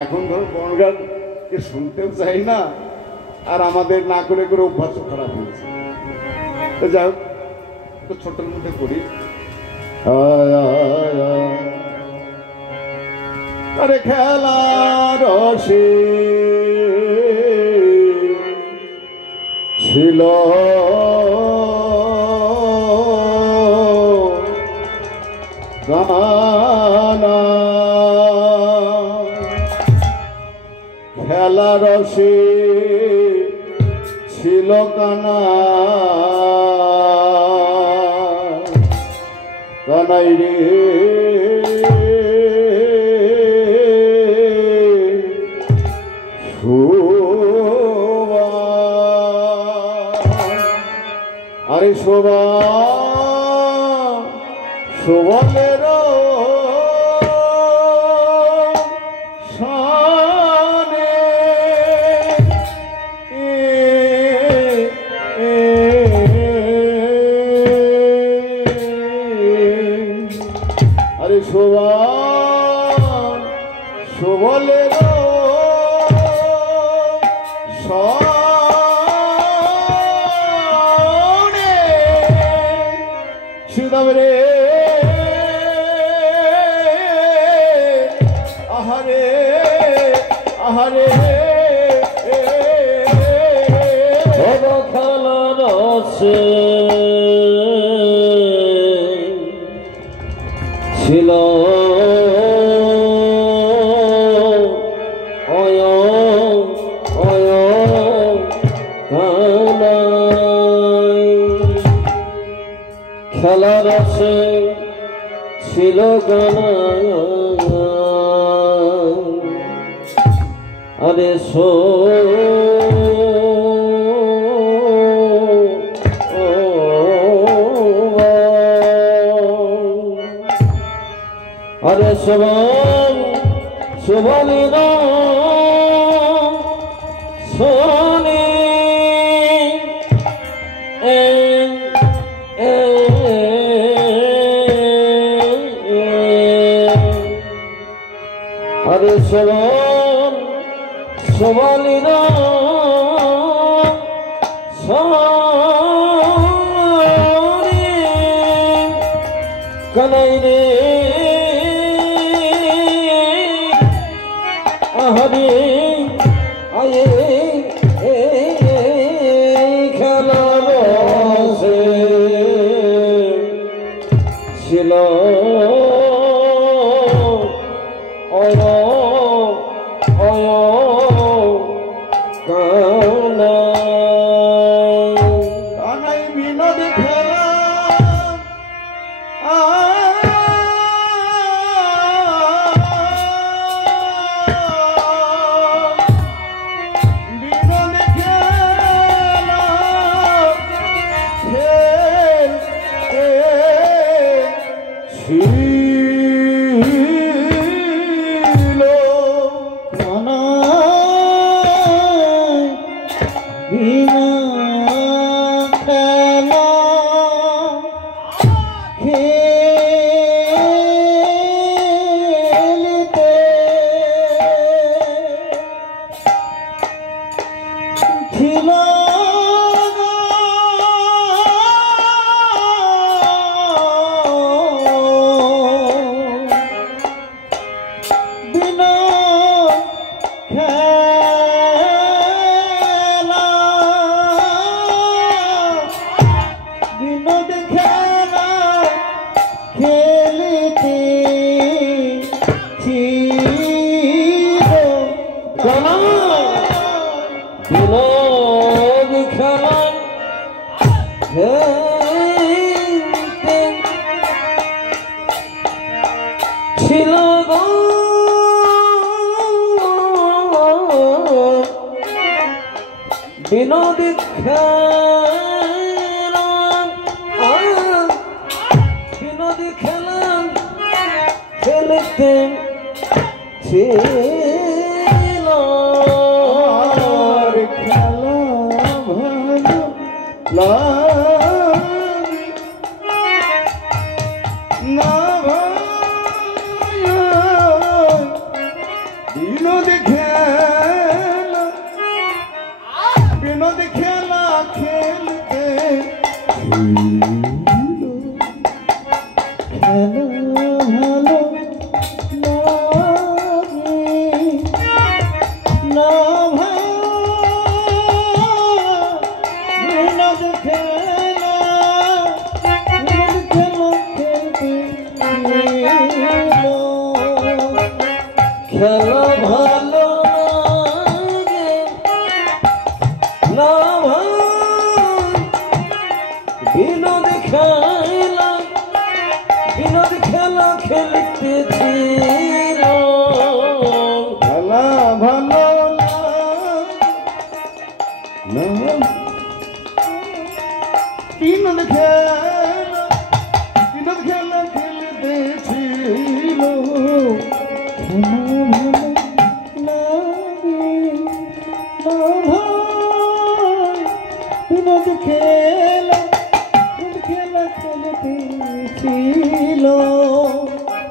এখন ধরো বনগান শুনতেও চাই না, আর আমাদের না করে করে অভ্যাসও খারাপ হয়েছে। তো যাই হোক, একটু ছোট্টের মধ্যে করি। আরে খেলা রসে ছিল গানা, খেলা রসে ছিল কানা, কানাই রে আরে শোভা শোভনের শানে আরে শোভা শোভনের রে আহারে আহারে খেলা রসে ছিল খেলা রসে ছিল গানা, আরে আরে সবাই সবালি না সোনে আরে সবাই সবালি না সোনে কানাই রে আহারে আয়ে খেলা রসে ছিল কানাই বিনোদ খেলা বিনোদ খেলা খেল ছিল কানা বিনা খেলা খেলতে ছিল বিনা বিনোদ খেলা খেলতে ছিল গানা বিনোদ খেলা খেলতে ছিল গো বিনোদ খেলা বিনোদ খেলা খেলতে ছিল আর খেলা ভালো লাগে না ভাই বিনোদ খেলা বিনোদ খেলা খেলতে খেলা ভালো লাগে না ভাই বিনোদ খেলা খেলতেছিল খেলা ভালো না বিনোদ খেলা খেলতেছিল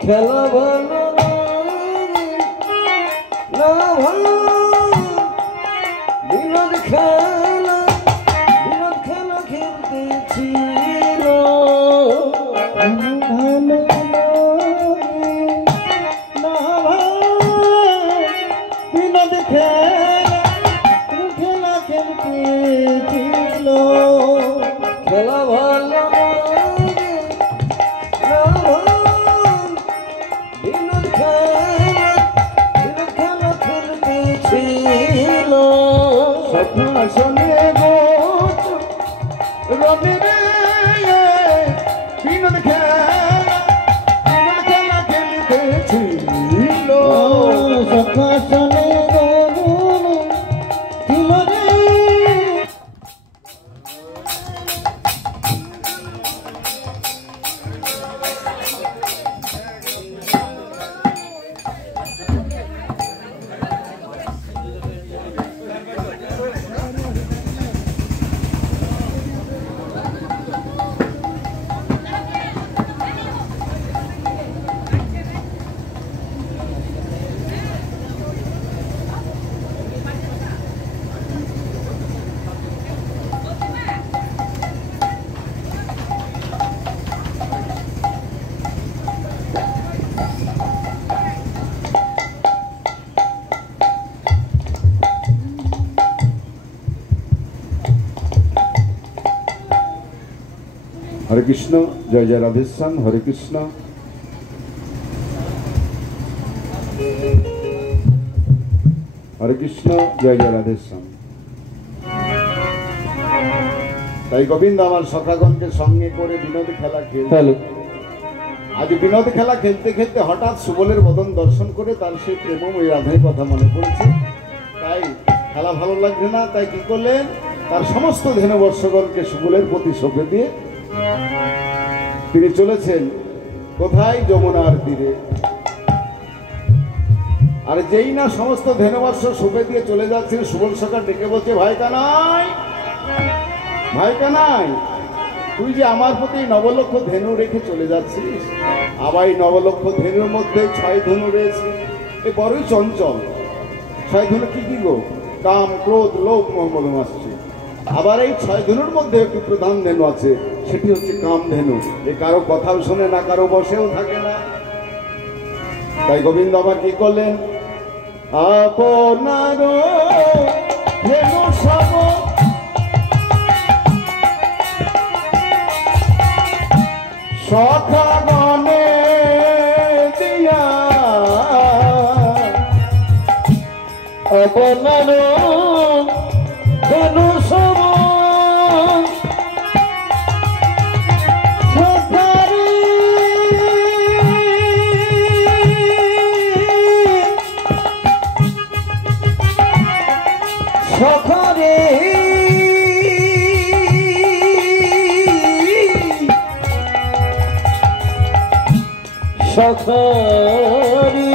খেলা ভালো না ভাই বিনোদ খেলা খেলতেছিল খেলা ভালো বিনোদ খেলা খেলতেছিল শোনে গো রবি রে বিনোদ খেলা খেলতেছিল হরে কৃষ্ণ জয় জয় রাধেশ্যাম হরে কৃষ্ণ হরে কৃষ্ণ জয় জয় রাধেশ্যাম। তাই গোবিন্দ আমার সখাগণকে সঙ্গে করে বিনোদ খেলা খেলতে আজ বিনোদ খেলা খেলতে খেলতে হঠাৎ সুবলের বদন দর্শন করে তার সেই প্রেমময়ী রাধার কথা মনে পড়েছে। তাই খেলা ভালো লাগছে না, তাই কি করলেন তার সমস্ত ধেনুবর্ষগণকে সুবলের প্রতি সঁপে দিয়ে তিনি চলেছেন কোথায় যমুনার তীরে। আর যেই না সমস্ত ধেনুবর্ষ সঁপে দিয়ে চলে যাচ্ছেন সুবল সখা ডেকে বলছে, ভাই কানাই ভাই কানাই, তুই যে আমার প্রতি নবলক্ষ ধেনু রেখে চলে যাচ্ছিস, আবার এই নবলক্ষ ধেনুর মধ্যে 6 ধনু রয়েছে, এ বড়ই চঞ্চল। 6 ধনু কি কি গো? কাম, ক্রোধ, লোভ, মোহ, মধুমাছি। আবার এই 6 ধনুর মধ্যে একটি প্রধান ধেনু আছে, সেটি হচ্ছে কাম ধেনু। এ কারো কথাও শোনে না, কারো বসেও থাকে না। তাই গোবিন্দ আমার কি করলেন, আপনার ধেনু সব সখাগণে দিয়া আপনার ধনু সব সখরে সখরে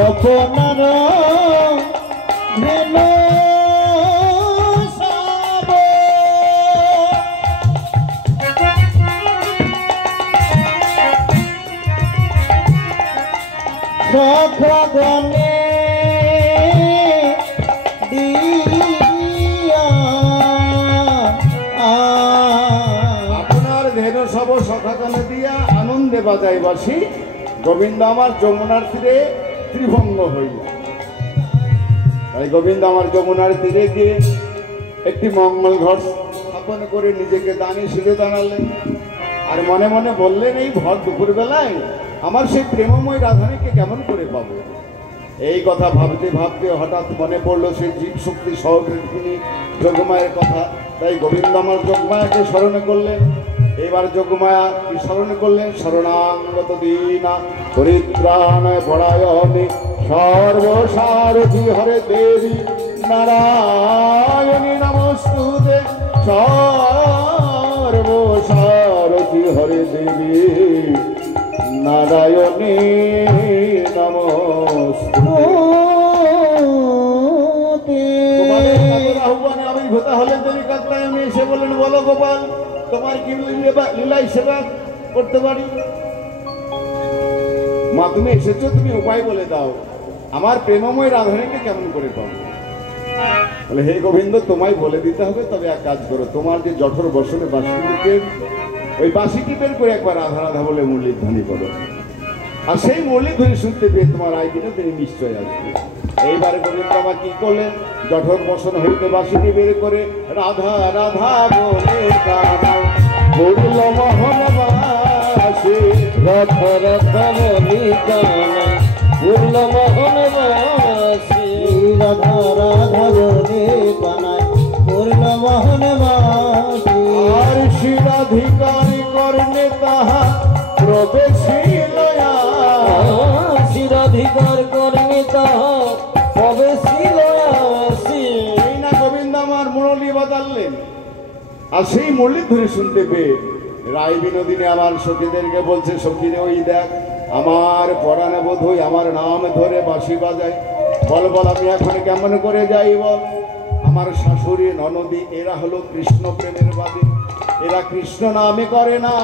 আপনার ধেনু সব সখগণে দিয়া আপনার ধেনু সব সখাগণে দিয়া আনন্দে বাজাই বাসি গোবিন্দ আমার যমুনার তীরে ত্রিভঙ্গ হইল। তাই গোবিন্দ আমার যমুনার তীরে গিয়ে একটি মঙ্গল ঘর স্থাপন করে নিজেকে দানে সুরে দাঁড়ালেন আর মনে মনে বললেন, এই ভর দুপুর বেলায় আমার সেই প্রেমময় রাধানীকে কেমন করে পাবো। এই কথা ভাবতে ভাবতে হঠাৎ মনে পড়লো সেই জীব শক্তি সহকৃষ্ণী যোগমায়ের কথা। তাই গোবিন্দ আমার যোগমায়াকে স্মরণ করলেন। এবার যোগমায়া কি স্মরণ করলেন? শরণাঙ্গত দীনা পরিত্রাণায় পরায়ণে সর্বসারথি হরে দেবী নারায়ণী নমস্তুতে। সর্বসারথি হরে দেবী নারায়ণী নমস্তুতে। আহ্বানে আবির্ভূত হলেন দেবী কাত্যায়নী। এসে বললেন, বলো গোপাল, তোমার কি লীলাই সেবা করতে পারি? মা, তুমি এসেছো, তুমি উপায় বলে দাও, আমার প্রেমময় রাধানীকে কেমন করে পাবো? বলে, হে গোবিন্দ, তোমায় বলে দিতে হবে। তবে এক কাজ করো, তোমার যে জঠর বসনে বাঁশি টিপের, ওই বাঁশিটি বের করে একবার রাধা রাধা বলে মুরলীর ধ্বনি করো। আর সেই মুরলীর ধ্বনি শুনতে পেয়ে তোমার আইডিনে তিনি নিশ্চয় আসবে। এইবারে গোবিন্দ আমার কি করলেন? জঠর বসন হইতে বাঁশিটি বের করে রাধা রাধা বলে কানাই পড়ল মোহন বাসে। রাধা রাধা বলি কানাই পড়ল মোহন বাসে। রাধা রাধা বলি কানাই পড়ল মোহন বাসে। আর শিরাধিকারী কর্ণে তাহা প্রবেশিল। শিরাধিকার কর্মে তাহা প্রবেশিল আসি। এই না গোবিন্দ আমার মুরলী বাজালেন। আর সেই মুরলীর ধ্বনি শুনতে পেয়ে রায় বিনোদিনী আমার সখীদেরকে বলছে, সখীরে ওই দেখ, আমার পরাণে বোধই আমার নাম ধরে বাঁশি বাজায়। বল বল, আমি এখন কেমন করে যাই বল? আমার শাশুড়ি ননদী এরা হলো কৃষ্ণ প্রেমের বাদী, এরা কৃষ্ণ নামে করে না।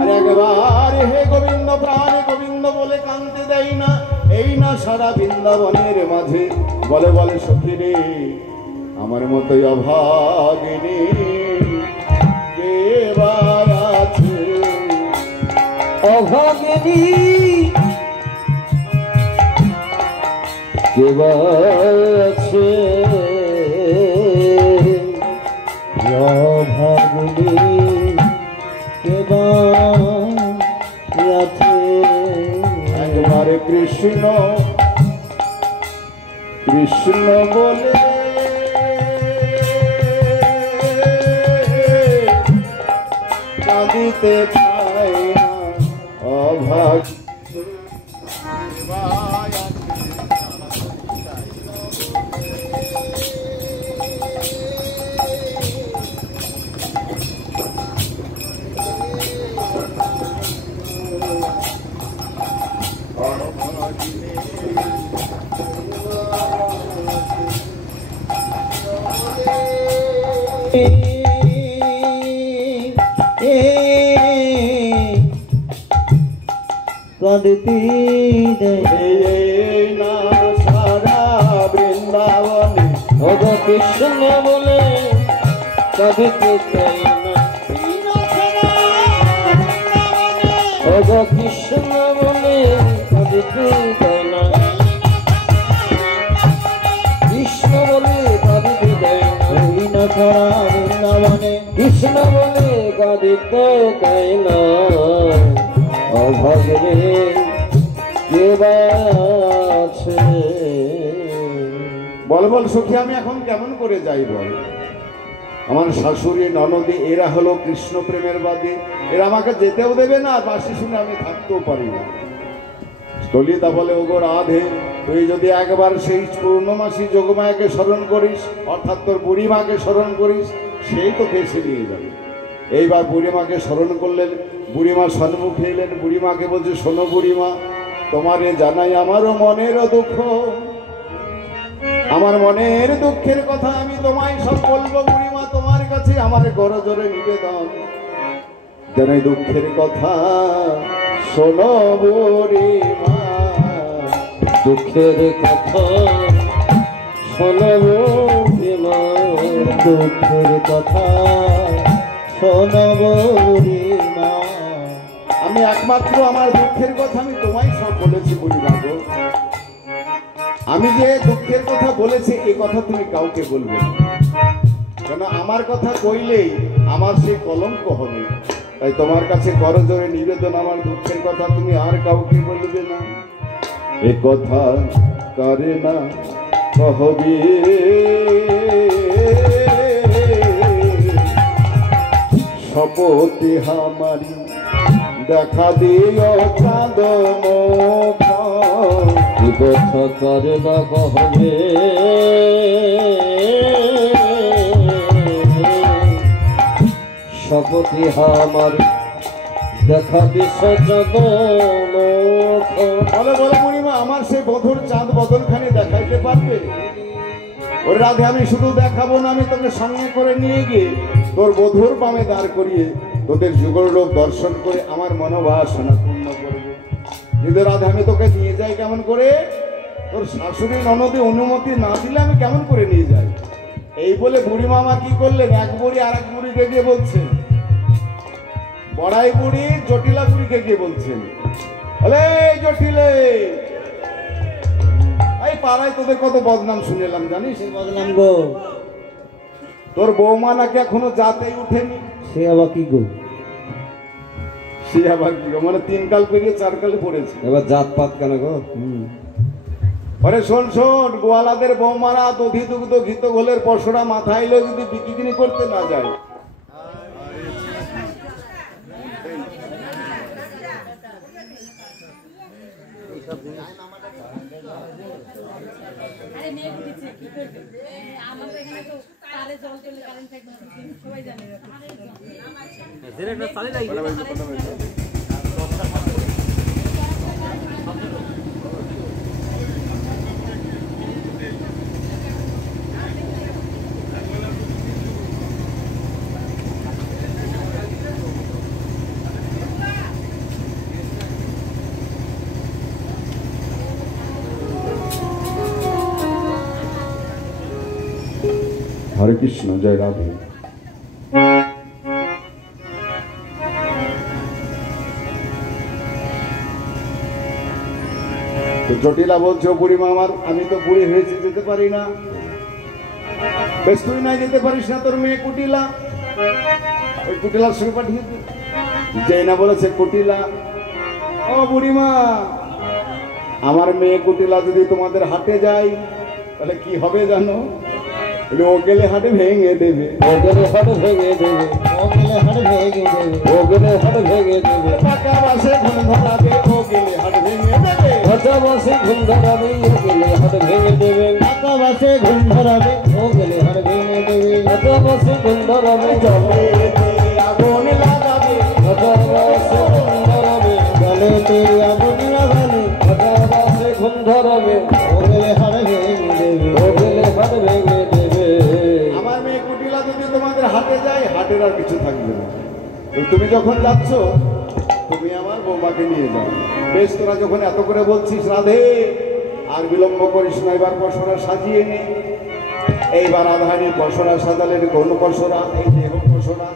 আর একবার হে গোবিন্দ প্রাণে গোবিন্দ বলে কাঁদতে দেয় না। এই না সারা বৃন্দাবনের মাঝে বলে বলে, সখীরে আমার মতোই অভাগিনী কে বা আছে? অভাগিনী কে বা আছে? অভাগিনী কে বা আছে? একবারে কৃষ্ণ কৃষ্ণ বলে কাঁদিতে পায় না অভাগ। কাঁদতি না সারা বৃন্দাবনে ভগ কৃষ্ণ বলে কাঁদতে চাই না। ভগ কৃষ্ণ বলে কাঁদতে চাই না। কৃষ্ণ বলে কাঁদতে চাই না। সারা বৃন্দাবনে কৃষ্ণ বলে কাঁদতে চাই না। অভাগিনী কে বা আছে? বল বল সখী, আমি এখন কেমন করে যাই বল? আমার শাশুড়ি ননদী এরা হলো কৃষ্ণ প্রেমের বাদী, এরা আমাকে যেতেও দেবে না, আর বাঁশি শুনে আমি থাকতেও পারি না। ললিতা বলে, ওগো রাধে, তুই যদি একবার সেই পূর্ণমাসী যোগমায়াকে স্মরণ করিস, অর্থাৎ তোর বুড়িমাকে স্মরণ করিস, সেই তো এসে নিয়ে যাবে। এইবার বুড়িমাকে স্মরণ করলেন, বুড়িমা সম্মুখে এলেন। বুড়িমাকে বলছে, শোনো বুড়িমা, তোমারে জানাই আমারও মনেরও দুঃখ, আমার মনের দুঃখের কথা আমি তোমায় সব বলবো বুড়িমা। তোমার কাছে আমার করজোরে নিবেদন, যেন দুঃখের কথা শোনো বুড়িমা। দুঃখের কথা শোনাবো মা, দুঃখের কথা শোনাবো মা। আমি একমাত্র আমার দুঃখের কথা আমি তোমায় সব বলেছি বুড়িমা গো। আমি যে দুঃখের কথা বলেছি এই কথা তুমি কাউকে বলবে না, কেন আমার কথা কইলেই আমার সেই কলঙ্ক হবে। তাই তোমার কাছে করজোড়ে নিবেদন, আমার দুঃখের কথা তুমি আর কাউকে বলবে না। এ কথা করে না কহবি শপথে হামারি দেখা দিও চাঁদ মুখ। এ কথা করে না কহবে শপথে আমার দেখা দিস চাঁদ মুখ। বলে বলে বুড়িমা আমার সেই বধুর চাঁদ বদলখানি দেখাইতে পারবে? ওর রাধে আমি শুধু দেখাবো না, আমি তোকে সঙ্গে করে নিয়ে গিয়ে তোর বধুর বামে দাঁড় করিয়ে তোদের যুগললোক দর্শন করে আমার মনোবাসনা পূর্ণ করবো। কিন্তু রাধে আমি তোকে নিয়ে যাই কেমন করে? তোর শাশুড়ি ননদে অনুমতি না দিলে আমি কেমন করে নিয়ে যাই? এই বলে বুড়িমা আমার কি করলেন, এক বুড়ি আর এক বুড়িকে গিয়ে বলছেন, বড়াই বুড়ি জটিলা বুড়িকে গিয়ে বলছেন, বলে জটিলে এই পাড়ায় তোদের কত বদনাম শুনেলাম জানিস? বদনাম গো, তোর বৌমা নাকি এখনো জাতেই উঠেনি। সে আবার কি গো? সে আবার কি গো মানে 3 কাল পেরিয়ে 4 কালে পড়েছে। এবার জাত পাত কেন গো? আরে শোন শোন, গোয়ালাদের বৌমারা দধি দুগ্ধ ঘিত ঘোলের পশরা মাথায় এলো যদি বিকিনি করতে না যায়, আরে মেয়ে উঠেছে কি করবে? আমাদের এখানে তো তারে জল চলে কারেন্ট থাকবে সবাই জানে। জেনারেটর চালে লাগবে। হরে কৃষ্ণ, জয় রাধে। তো জটিলা বলছো বুড়িমা আমার, আমি তো বুড়ি হয়েছি যেতে পারি না। বেশ তুই না যেতে পারিস না, তোর মেয়ে কুটিলা ওই কুটিলার সঙ্গে পাঠিয়ে দে। যেই না বলেছে কুটিলা, ও বুড়িমা আমার মেয়ে কুটিলা যদি তোমাদের হাটে যায় তাহলে কি হবে জানো? ও গেলে হাটে ভেঙে দেবে, ও গেলে হাট ভেঙে দেবে, ও গেলে হাট ভেঙে দেবে, ও গেলে হাট ভেঙে দেবে। টাকা বাসে ঘুম ধরাবে, ও গেলে হাট ভেঙে দেবে। টাকা বাসে ঘুম ধরাবে, ও গেলে হাট ভেঙে দেবে। টাকা বাসে ঘুম ধরাবে, ও গেলে হাট ভেঙে দেবে। টাকা বাসে ঘুম ধরাবে, জলেতে আগুন লাগাবে, টাকা বাসে ঘুম ধরাবে, জলেতে আগুন লাগাবে। টাকা বাসে ঘুম ধরাবে, ও গেলে হাট ভেঙে দেবে, ও গেলে হাট ভেঙে দেবে। আমার মেয়ে কুটিলা যদি তোমাদের হাটে যায়, হাটের আর কিছু থাকবে না। তো তুমি যখন যাচ্ছ তুমি আমার বৌমাকে নিয়ে যাও। বেশ, তোরা যখন এত করে বলছিস রাধে আর বিলম্ব করিস না, এবার পশরা সাজিয়ে নে। এইবার আধারি পশরা সাজালের গৌণ পশরা, এই দেহ পশরা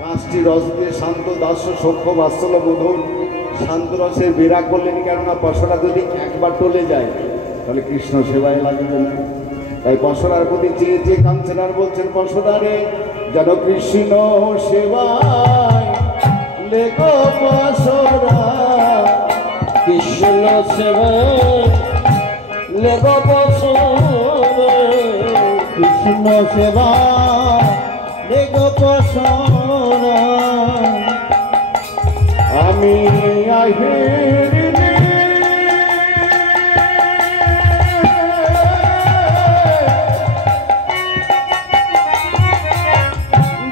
5টি রস দিয়ে শান্ত দাস্য সখ্য বাৎসল মধুর শান্ত রসের বিরাগ করলেন, কেননা পশরা যদি একবার টলে যায় তাহলে কৃষ্ণ সেবায় লাগবে না। তাই পশরার প্রতি চেয়ে চেয়ে কাঁদছেন আর বলছেন, পশরারে যেন কৃষ্ণ সেবায় লেগো পশরা, কৃষ্ণ সেবায় লেগো পশরা, কৃষ্ণ সেবা লেগো পশরা। আমি আহিরি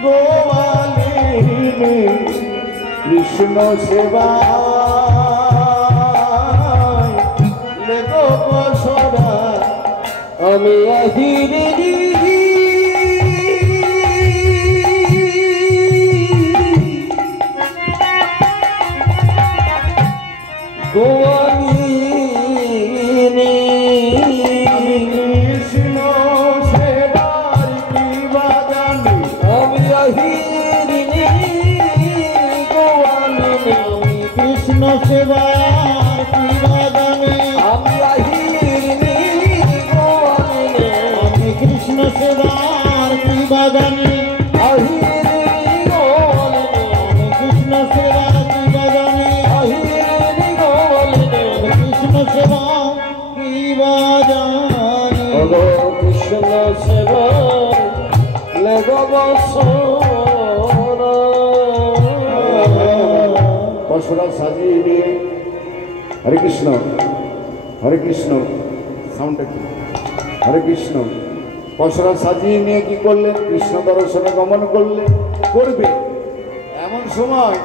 গোয়ালিনী কৃষ্ণ সেবা লেগো পশরা। আমি আহিরে গোয়ালিনী বাজানে আহিরে গোলনে কৃষ্ণ সেবা কি বাজানে আহিরে গোলনে কৃষ্ণ সেবা কি বাজানে ওগো কৃষ্ণ সেবা লেগো বসনা পরশুরাম সাজিয়ে নিয়ে হরে কৃষ্ণ সাউন্ডটা কি হরে কৃষ্ণ পরশুরাম সাজিয়ে নিয়ে কি করলেন কৃষ্ণ দর্শনে গমন করবে এমন সময়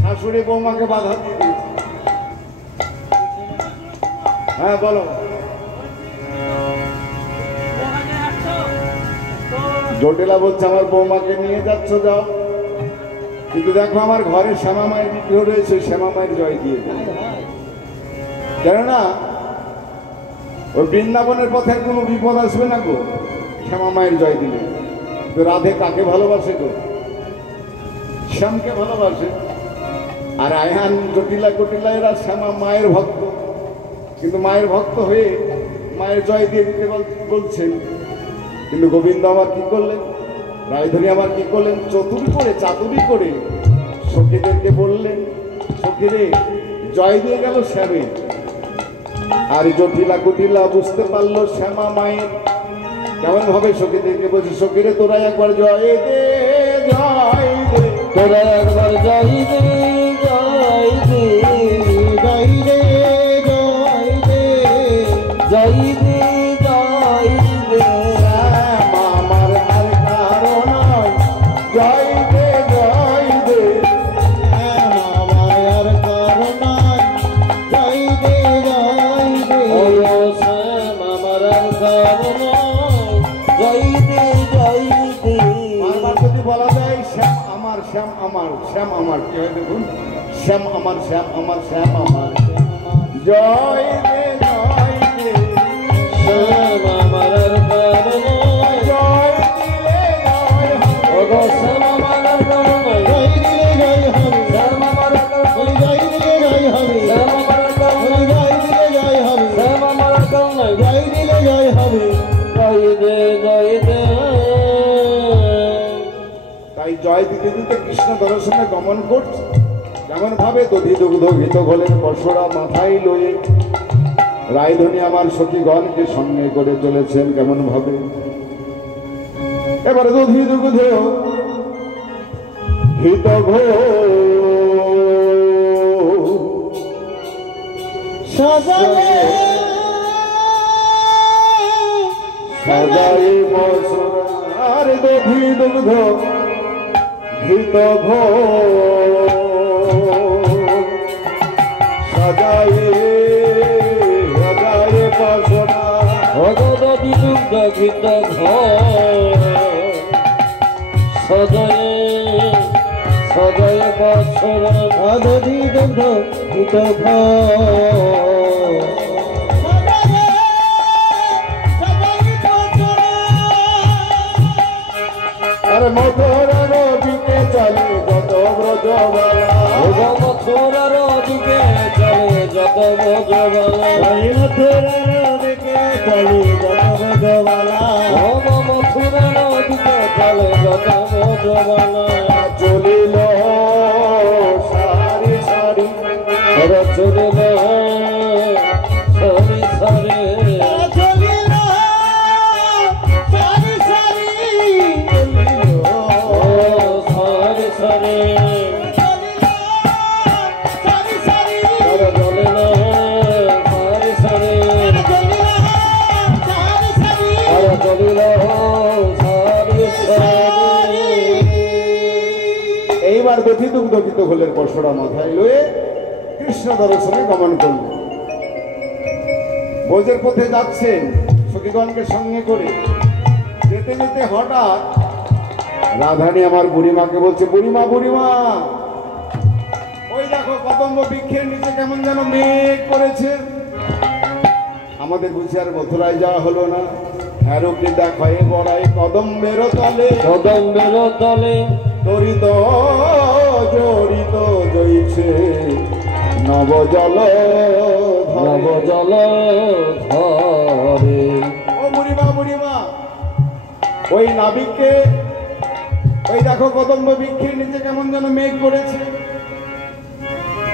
শাশুড়ি বৌমাকে বাধা দিয়ে দিয়েছে। হ্যাঁ বলো জটিলা বলছে আমার বৌমাকে নিয়ে যাচ্ছ যাও, কিন্তু দেখো আমার ঘরে শ্যামা মায়ের বিগ্রহ রয়েছে, শ্যামা মায়ের জয় দিয়ে দেবে। কেননা ওই বৃন্দাবনের পথে কোনো বিপদ আসবে না গো শ্যামা মায়ের জয় দিলে। তো রাধে কাকে ভালোবাসে গো? শ্যামকে ভালোবাসে। আর আয়হান জটিলা কটিলা এরা শ্যামা মায়ের ভক্ত, কিন্তু মায়ের ভক্ত হয়ে মায়ের জয় দিয়ে দিতে বলছেন। কিন্তু গোবিন্দ আমার কি করলেন, রায়ধনী আমার কি করলেন, চাতুরি করে সখীদেরকে বললেন সখীরে জয় দিয়ে গেল শ্যামে। আর জটিলা কুটিলা বুঝতে পারলো শ্যামা মায়ের কেমন ভাবে সখীদেরকে বলছে সখীরে তোরা একবার জয় দে জয় দে, তোরা একবার জয় দে জয় দে জয় দে জয় দে জয় দে জয় দে শ্যামা আমার আর কারণ জয় দে জয় দে, শ্যামা আমার আর কারণ জয় দে জয় দে। ও শ্যাম আমার কারণ জয় দে জয় দে বারবার যদি বলা যায় শ্যাম আমার শ্যাম আমার শ্যাম আমার কি হয় দেখুন, শ্যাম আমার শ্যাম আমার শ্যাম আমার জয় দে জয় দে, শ্যাম আমার কারণ জয় দিলে জয় হবে, ওগো শ্যাম আমার কারণ জয় দিলে জয় হবে, শ্যাম আমার কারণ জয় দিলে জয় হবে, শ্যাম আমার কারণ জয় দিলে জয় হবে, শ্যাম আমার কারণ জয় দিলে জয় হবে। জয় দে জয় দে তাই জয় দিতে দিতে কৃষ্ণ দর্শনে গমন করছে। যেমন ভাবে দধি দুগ্ধ ঘিত ঘোলের পশুরা মাথায় লয়ে রায়ধনী আমার সখীগণকে সঙ্গে করে চলেছেন কেমন ভাবে। এবারে দধি দুগ্ধ ঘিত ঘোল সাজায়ে সাজাই বছর আর দধি দুগ্ধ ঘিত ঘোল সাজায়ে সাজায়ে বাসনা, ওগো দধি দুগ্ধ ঘিত ঘোল সদয়ে সদয়ে বৎসর দধি দুগ্ধ ঘিত ঘোল আর মধুর নদীকে চলে যত ব্রজবালা, ওগো মথুরার দিকে চলে যত ব্রজবালা মথুর নদীকে চলে যত ব্রজবালা, ওগো মথুরার দিকে চলে যত ব্রজবালা চলিল সারি সারি ওরা চলিল সরি সরে চলিল সারি সারি চলিল ও সরি সরে সারি সারি ওরা চলিল সরি সরে ওরা চলিল সরি সরে এইবার দধি দুগ্ধ ঘিত ঘোলের পশুরা মাথায় লয়ে কৃষ্ণ দর্শনে গমন করল। ভোজের পথে যাচ্ছেন সখীগণকে সঙ্গে করে, যেতে যেতে হঠাৎ রাধানী আমার বুড়িমাকে বলছে বুড়িমা বুড়িমা ওই দেখো কদম্ব বৃক্ষের নিচে কেমন যেন মেঘ করেছে, আমাদের বুঝি আর মথুরায় যাওয়া হলো না। হ্যারোকে দেখায় বড়াই কদম্বের তলে কদম্বের তলে তরিত জড়িত জইছে নবজল নব জল ধরে বুড়িমা, ওই নাবিককে ওই দেখো কদম্ব বৃক্ষের নিচে কেমন যেন মেঘ করেছে।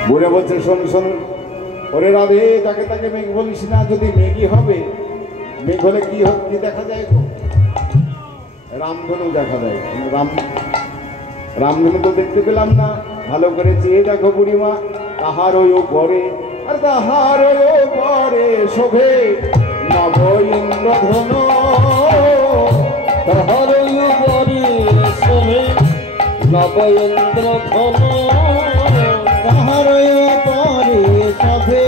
বুড়ে বলছে শোন শোন, ওরে রাধে, তাকে তাকে মেঘ বলিস না, যদি মেঘই হবে, মেঘ হলে কি কি দেখা যায় গো? রামধনু দেখা যায়। রামধনু তো দেখতে পেলাম না, ভালো করে চেয়ে দেখো বুড়িমা, তাহার ওই পরে, আর তাহার ওই পরে শোভে নব ইন্দ্রধনু, তাহার উপরে শোভে নব ইন্দ্রধনু, তাহার উপরে শোভে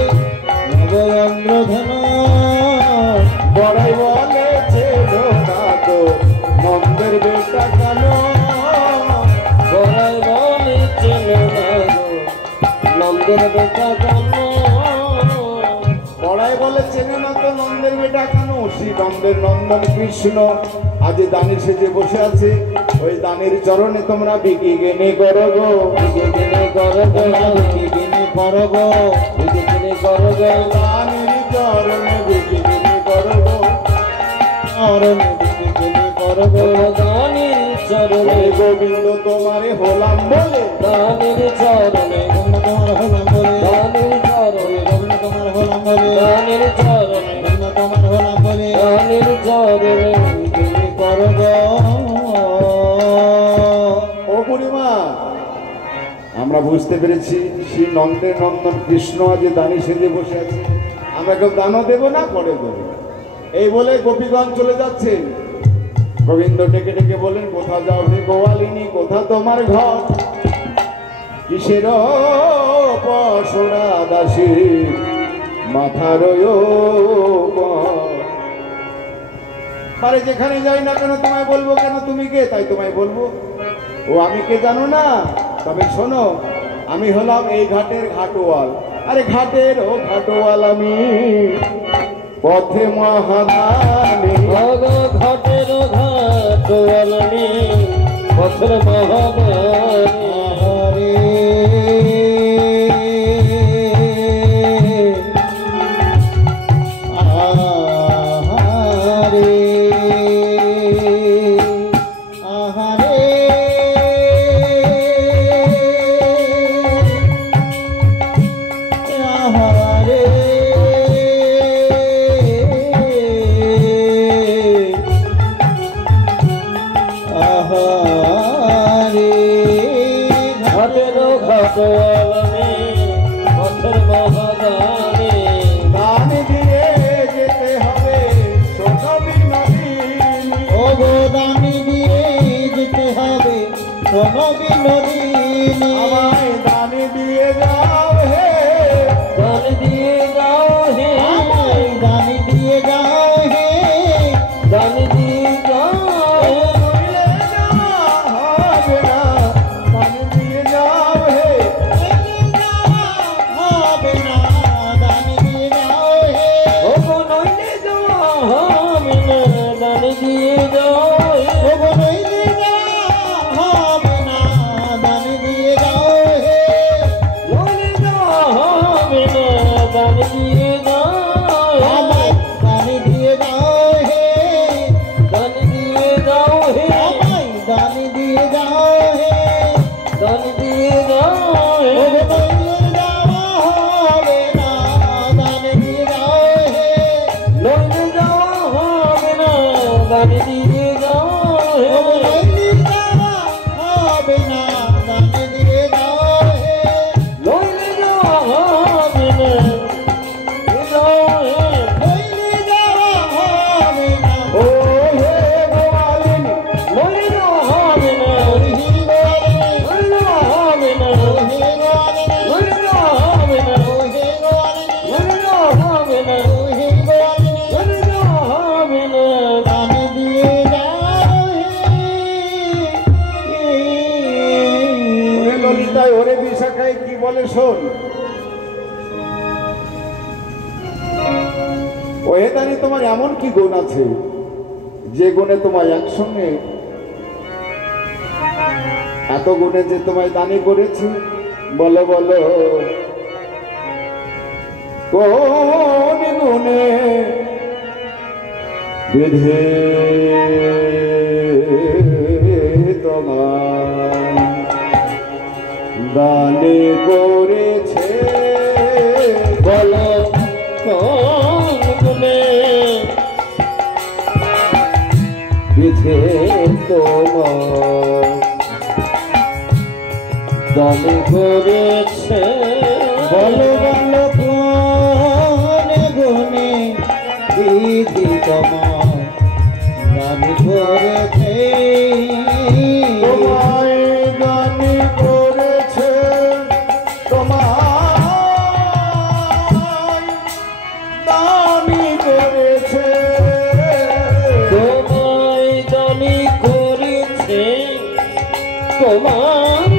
নব ইন্দ্রধনু। বড়াই বলেছে না তো মন্দের বেটা কেন, বড়াই বলেছে না নন্দের বেটা কেন, বড়াই বলে চেনে না তো নন্দের বেটা কেন। শ্রী নন্দের নন্দন কৃষ্ণ আজ দানি সেজে বসে আছে, ওই দানের চরণে তোমরা বিকি গেনে করো গো, বিকে কিনে করো গো, বিকে কিনে করো গো, বিকে কিনে করো গো, দানের চরণে বিকি গেনে করো গো, চরণে বিকে কিনে করো গো, দানের চরণে গোবিন্দ তোমারে হলাম বলে, দানের চরণে তোমার হলাম বলে, দানের চরণে তোমার হলাম বলে, দানের চরণে তোমার হলাম বলে, দানের চরণে বিকে করো গো। ও বুড়িমা, আমরা বুঝতে পেরেছি শ্রী নন্দের নন্দন কৃষ্ণ আজ দানি সেজে বসে আছে, আমরা কেউ দানও দেবো না, পরে দেবো। এই বলে গোপীগঞ্জ চলে যাচ্ছেন। গোবিন্দ ডেকে ডেকে বলেন, কোথা যাও হে গোয়ালিনী, কোথা তোমার ঘর, কিসের পশরা দাসী মাথার পারে, যেখানে যাই না কেন তোমায় বলবো, কেন তুমি কে তাই তোমায় বলবো। ও আমি কে জানো না, তবে শোনো, আমি হলাম এই ঘাটের ঘাটোয়াল। আরে ঘাটের ও ঘাটোয়াল আমি, পথে মহাদানি, ঘাটের ঘাটোয়ালি পথের মহাদানি, পথের মহাদানি, দান দিয়ে যেতে হবে সোনাবি নদী, ও গো দানি দিয়ে যেতে হবে সোনাবি নদী, আমায় দান দিয়ে যাও হে, দান দিয়ে যাও হে, আমায় দান দিয়ে যাও হে, দান দিয়ে যাও হে, নইলে যাওয়া হবে না, দান দিয়ে যাও হে, হবে না, দান দিয়ে যাও হে, ও গো নইলে যাওয়া হবে না, দান দিয়ে যাও হে, ও গো নইলে যাওয়া হবে না, দান দিয়ে যাও হে, নইলে যাওয়া হবে না, দান দিয়ে যাও হে, আমায় দান দিয়ে যাও হে, দান দিয়ে যাও হে, আমায় দান দিয়ে যাও হে, দান দিয়ে যাও হে, ও গো নইলে যাওয়া হবে না, দান দিয়ে যাও হে, নইলে যাওয়া হবে না, দান দিয়ে যাও হে, ও গো নইলে যাওয়া হবে না, দান দিয়ে যাও হে, নইলে যাওয়া হবে না, যাও হে, নইলে যাওয়া হবে না, ও হে গোয়ালিনী, নইলে যাওয়া হবে না, নইলে যাওয়া হবে না, নইলে যাওয়া হবে না, নইলে যাওয়া হবে না, নইলে যাওয়া হবে না, দান দিয়ে যাও ওরে ললিতায়, ওরে বিশাখায় কি বলে শোন। ও হে দানি, তোমার এমন কি গুণ আছে যে গুণে তোমায় একসঙ্গে এত গুণে যে তোমায় দানি করেছে, বলো বলো কোন গুণে বিধে তোমার দানে করেছে বলো কোন গুণে বিধে তোমার দান করেছে বলো বলো কোন গুণে বিধি তোমার দান করেছে তোমায় দানে করেছে তোমায় দানি করেছে তোমায় দানি করেছে তোমায়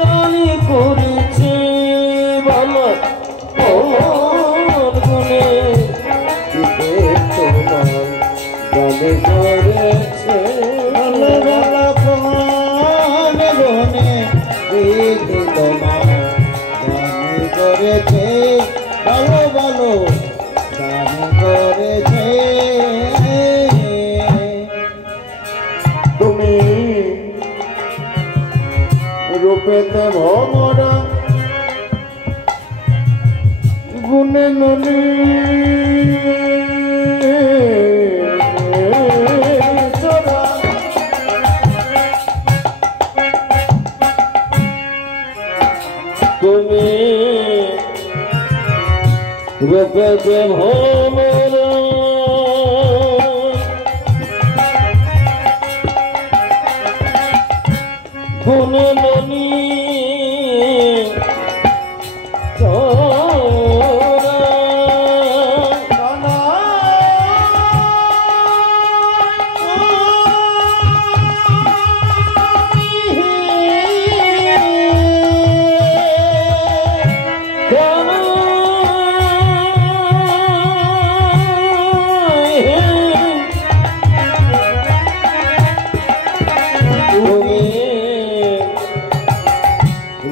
দানি করেছে বলো কোন গুণে বিধে তোমার দান করেছে বলো বলো কোন গুণে বিধি তোমার দান করেছে বলো বলো দান করেছে তুমি রূপেতে ভমরা গুণে ননি চোরা তুমি রূপে ভমরা গুণমণি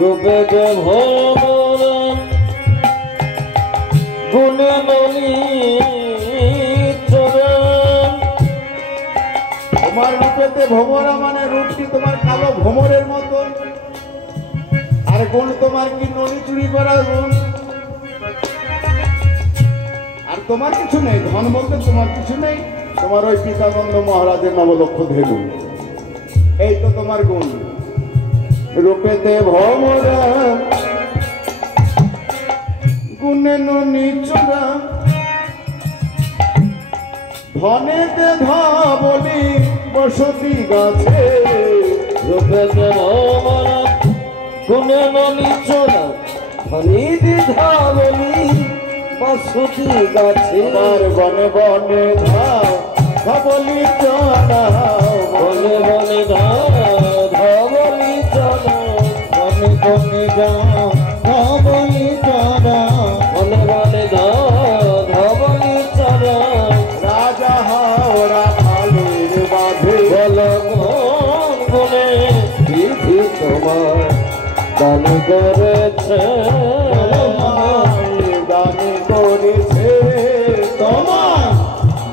রূপে ভমরা গুণমণি তোমার রূপেতে ভমরা মানে রূপটি তোমার কালো ভমরের মতো, আর গুণ তোমার কি ননি চুরি করা গুণ। আর তোমার কিছু নেই, ধন বলতে তোমার কিছু নেই, তোমার ওই পিতানন্দ মহারাজের নবলক্ষ ধেনু, এই তো তোমার গুণ। রূপেতে ভমরা গুণে ননি চোরা, ধনেতে ধবলি বসতি গাছে। রূপে ভমরা গুণমণি চোরা ধনী দ্বিধাবলি বসতি গাছে। আর বনে বনে ধাও ধবলি চোরা, বনে বনে ধবলি চোরা বনে বনে যাও ধবলি চরা, বনে বনে ধবলি চোরা রাজা হাওড়া খালের বাঁধে। বলো কোন গুণে বিধি তোমার দান করেছে দানি করেছে তোমার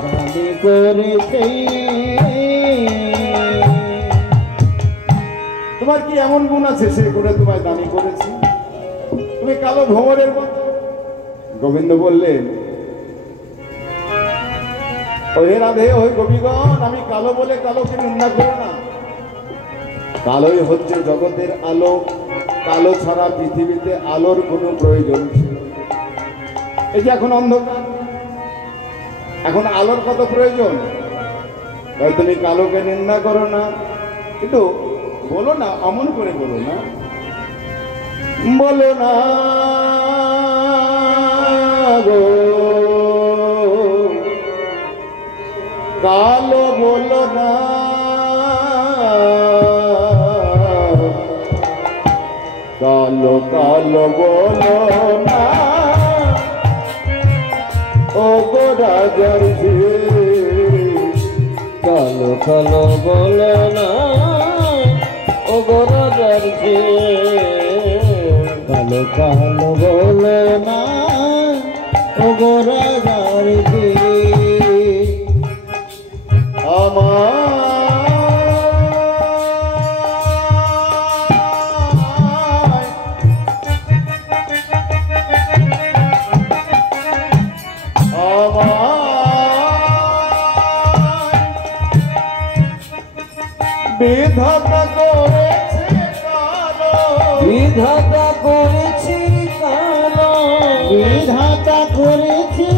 দানি করেছে। তোমার কি এমন গুণ আছে সে গুণে তোমায় দানি করেছে? তুমি কালো ভ্রমরের মতো। গোবিন্দ বললেন, ওহে রাধে, ওই গোপীগণ, আমি কালো বলে কালোকে নিন্দা করো না। কালোই হচ্ছে জগতের আলো, কালো ছাড়া পৃথিবীতে আলোর কোনো প্রয়োজন ছিল না। এই যে এখন অন্ধকার, এখন আলোর কত প্রয়োজন, তাই তুমি কালোকে নিন্দা করো না। কিন্তু বলো না, অমন করে বলো না, বলো না গো, কালো বলো না, কালো কালো বলো না, ও গো রাজার ঝিল। কালো কালো বলো না ও গো রাজার কালো কালো বলো না ও গো রাজার বিধাতা করেছে কালো, বিধাতা করেছি কালো, বিধাতা করেছি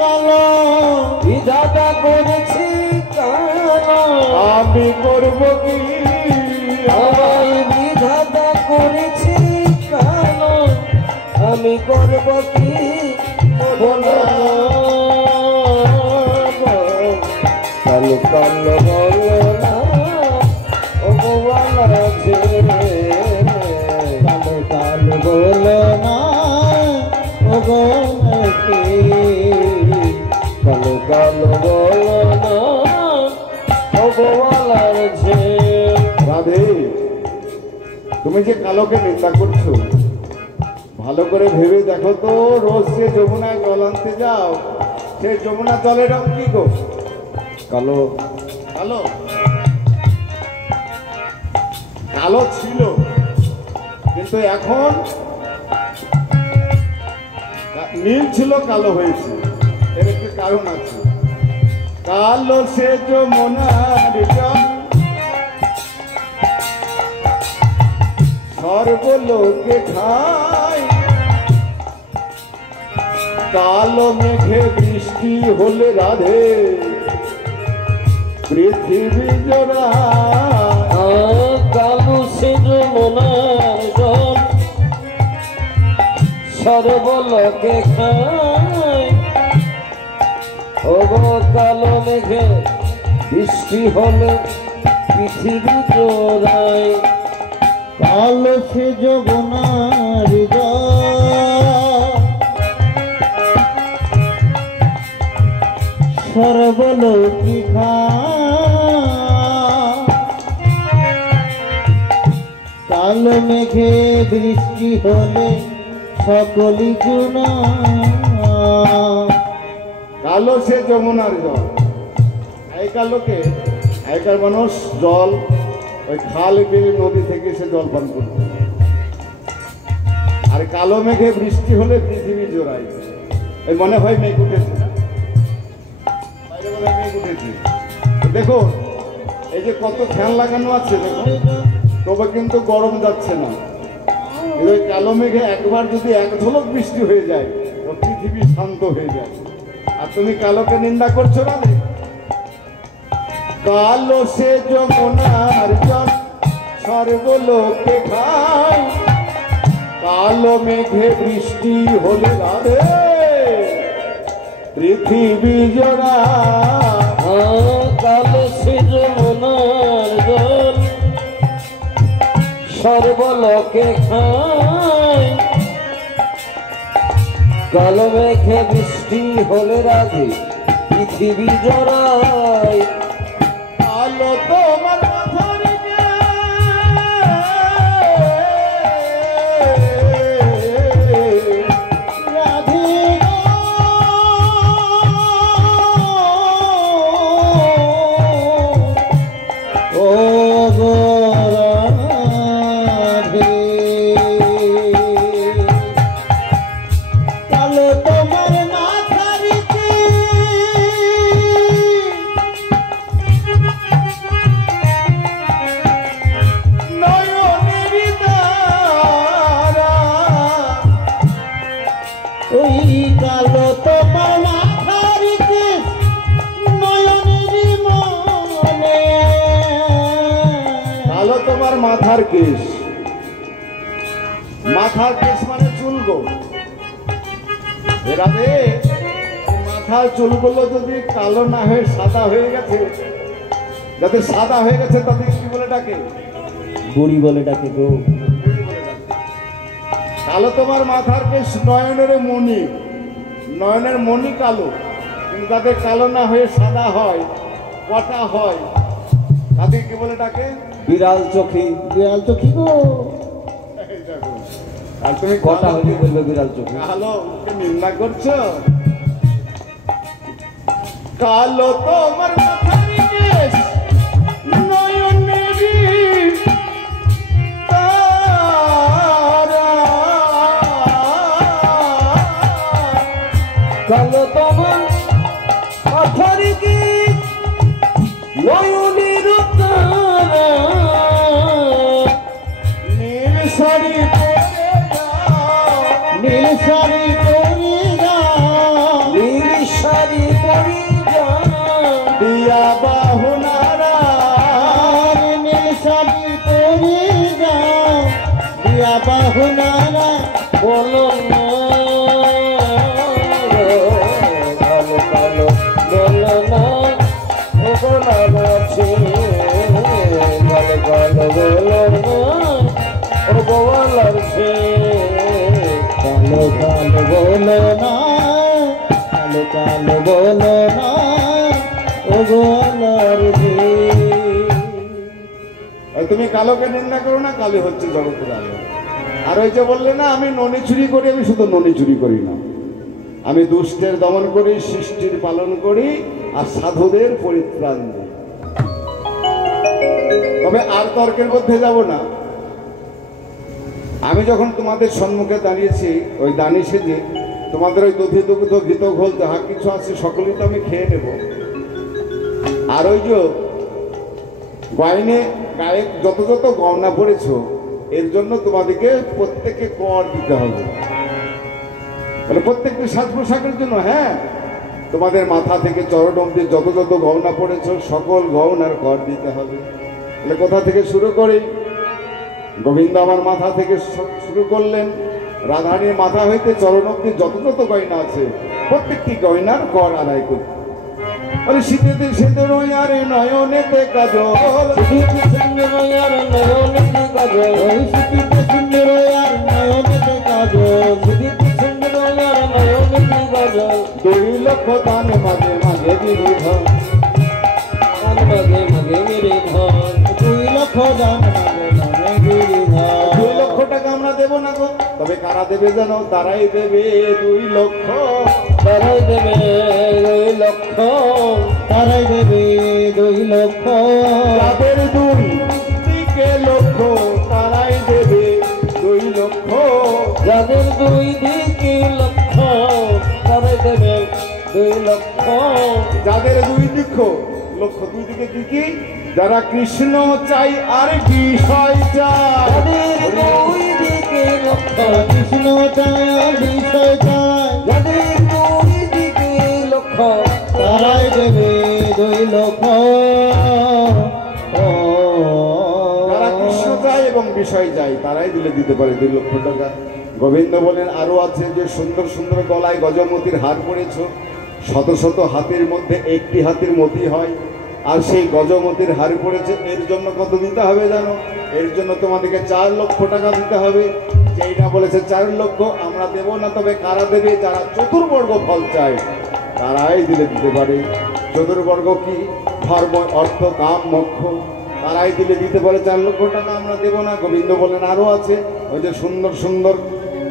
কালো, বিধাতা করেছি কালো, আমি করব কি আমায় বিধাতা করেছি কালো, আমি করব কি বলো কালো কালো বলো না ও বলা যে কালো কালো বলো না ও গোলকে, কালো কালো বলো না ও বলার যে রাধে, তুমি যে কালোকে নিন্দা করছো, ভালো করে ভেবে দেখো তো, রোজ যে যমুনায় জল আনতে যাও, সেই যমুনা জলের রং কি গো? কালো কালো কালো ছিল, কিন্তু এখন নীল ছিল কালো হয়েছে। এর একটি কারণ আছে। কালো সে যমুনার জল সর্বলোকে খায়, কালো মেঘে বৃষ্টি হলে রাধে পৃথিবী জোড়া, কালো সে যমুনার জল সর্বলোকে খায়, ও গো কালো মেঘে বৃষ্টি হলে পৃথিবী জোড়ায়, কালো সে যমুনার জল সর্বলোকে খায়, কালো মেঘে বৃষ্টি হলে সকলি গুণা, কালো সে যমুনার জল। আগেকার লোকে, আগেকার মানুষ জল ওই খাল বিল নদী থেকে সে জল পান করত। আর কালো মেঘে বৃষ্টি হলে পৃথিবী জোড়ায়, এই মনে হয় মেঘ উঠেছে, বাইরে বলে মেঘ উঠেছে। দেখো এই যে কত ফ্যান লাগানো আছে, দেখো তবে কিন্তু গরম যাচ্ছে না। ওই কালো মেঘে একবার যদি এক ঝলক বৃষ্টি হয়ে যায়, তো পৃথিবী শান্ত হয়ে যায়। আর তুমি কালোকে নিন্দা করছো না? কালো সে যমুনার জল সর্বলোকে খায়, কালো মেঘে বৃষ্টি হলে রাধে পৃথিবী জোড়া, কালো সে যমুনার জল সর্বলোকে খায়, কালো মেঘে বৃষ্টি হলে রাধে পৃথিবী জোড়ায়, কালো তোমার মাথার রাধে ও গো রাধে, কালো তোমার মাথার নয়নের তারা, ওই কালো তোমার মাথার নয়নের মনে, কালো তোমার মাথার কেশ। মাথার কেশ মানে চুল গো। রাধে, মাথার চুলগুলো যদি কালো না হয়ে সাদা হয়ে গেছে, যাতে সাদা হয়ে গেছে তাদের কি বলে ডাকে? বুড়ি বলে ডাকে গো। কালো তোমার মাথার কেশ নয়নের মণি, নয়নের মণি কালো, কিন্তু তাদের কালো না হয়ে সাদা হয়, কটা হয়, তাদের কি বলে ডাকে? বিড়াল চোখে, বিড়াল তো কি গো, এই দেখো। আর তুমি কটা হলে বলবে বিড়াল চোখে। কালো কে নিন্দা করছো? কালো তোমার মাথার কেশ নয়নের তারা, কালো তোমার মাথার কেশ নয়নের তারা, কালো কালো বলো না, কালো কালো বলো না, ও গো আল্লাহর দেব। আর তুমি কালোকে নিন্দা করো না, কালো হচ্ছে জগতের আলো। আর ওই যে বললে না আমি ননি চুরি করি, আমি শুধু ননি চুরি করি না, আমি দুষ্টের দমন করি, সৃষ্টির পালন করি, আর সাধুদের পরিত্রাণ দিই। তবে আর তর্কের মধ্যে যাব না। আমি যখন তোমাদের সম্মুখে দাঁড়িয়েছি ওই দানি সেজে, তোমাদের ওই দধি দুগ্ধ ঘৃত ঘোল যাহা কিছু আছে সকলেই তো আমি খেয়ে নেব। আর ওই যে গায়ে যত যত গহনা পড়েছ, এর জন্য তোমাদেরকে প্রত্যেককে কর দিতে হবে। মানে প্রত্যেকটি সাজ পোশাকের জন্য, হ্যাঁ, তোমাদের মাথা থেকে চরণ অবধি যত যত গহনা পড়েছ সকল গহনার কর দিতে হবে। তাহলে কোথা থেকে শুরু করি? গোবিন্দ আমার মাথা থেকে শুরু করলেন, রাধারানীর মাথা হইতে চরণ অবধি যত যত গয়না আছে প্রত্যেকটি গয়নার কর আদায় করতে। আরে শীতেতে সেদের আরে নয়নেতে কাজল, শীতে সুন্দর আর নয়নেতে কাজল, শীতে সুন্দর আর নয়নেতে কাজল, শীতে সুন্দর আর নয়নেতে কাজল, 2 লক্ষ দান মাঝে মাঝে বিরোধ, মাঝে মাঝে মেরে ধন, 2 লক্ষ দান মাঝে মাঝে গিরিধার। 2 লক্ষ টাকা আমরা দেবো না গো, তবে কারা দেবে জানো? তারাই দেবে 2 লক্ষ। তারাই দেবে 2 লক্ষ, তারাই দেবে 2 লক্ষ। যাদের 2 দিকে লক্ষ তারাই দেবে 2 লক্ষ। যাদের 2 দিকে লক্ষ তারাই দেবে 2 লক্ষ। যাদের 2 দিক লক্ষ, 2 দিকে কি কি? যারা কৃষ্ণ চাই আর বিষয় চাই, যাদের 2 দিকে লক্ষ, কৃষ্ণ চায় বিষয় চায়, যাদের 2 দিকে লক্ষ তারাই দেবে 2 লক্ষ। যারা কৃষ্ণ চাই এবং বিষয় চাই তারাই দিতে পারে 2 লক্ষ টাকা। গোবিন্দ বলেন আরো আছে যে সুন্দর সুন্দর গলায় গজমতির হার পড়েছ, শত শত হাতের মধ্যে একটি হাতের মতি হয়, আর সেই গজমতির হার পড়েছে, এর জন্য কত দিতে হবে জানো? এর জন্য তোমাদেরকে 4 লক্ষ টাকা দিতে হবে। যেইটা বলেছে 4 লক্ষ আমরা দেব না, তবে কারা দেবে? যারা চতুর্বর্গ ফল চায় তারাই দিতে পারে। চতুর্বর্গ কি? ধর্ম, অর্থ, কাম, মোক্ষ, তারাই দিতে পারে 4 লক্ষ টাকা আমরা দেব না। গোবিন্দ বলেন আরো আছে, ওই যে সুন্দর সুন্দর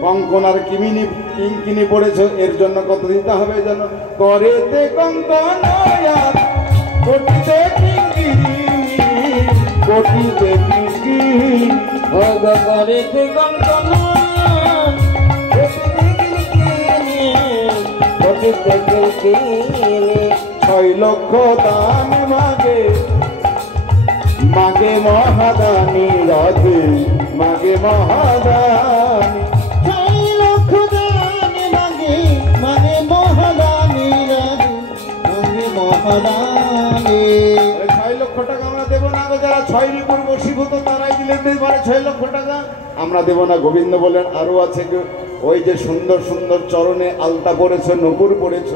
কঙ্কন আর কিঙ্কিনি পড়েছ, এর জন্য কত দিতে হবে জানো? করেতে কঙ্কন আর কোটিতে কিঙ্কিনি, কোটিতে কিঙ্কিনি, ভোগ করেতে কঙ্কন, কোটিতে কিঙ্কিনি, 6 লক্ষ দান মাগে মাগে মহাদানী রাধে, মাগে মহাদানী। 6 লক্ষ দান মাগে মাগে মহাদানী রাধে, মাগে মহাদানী। 6 লক্ষ টাকা আমরা দেবো না গো, যারা 6 রিপুর বশীভূত তারাই দিতে পারে 6 লক্ষ টাকা, আমরা দেবো না। গোবিন্দ বলেন আরো আছে, ওই যে সুন্দর সুন্দর চরণে আলতা পড়েছ, নপুর পড়েছ,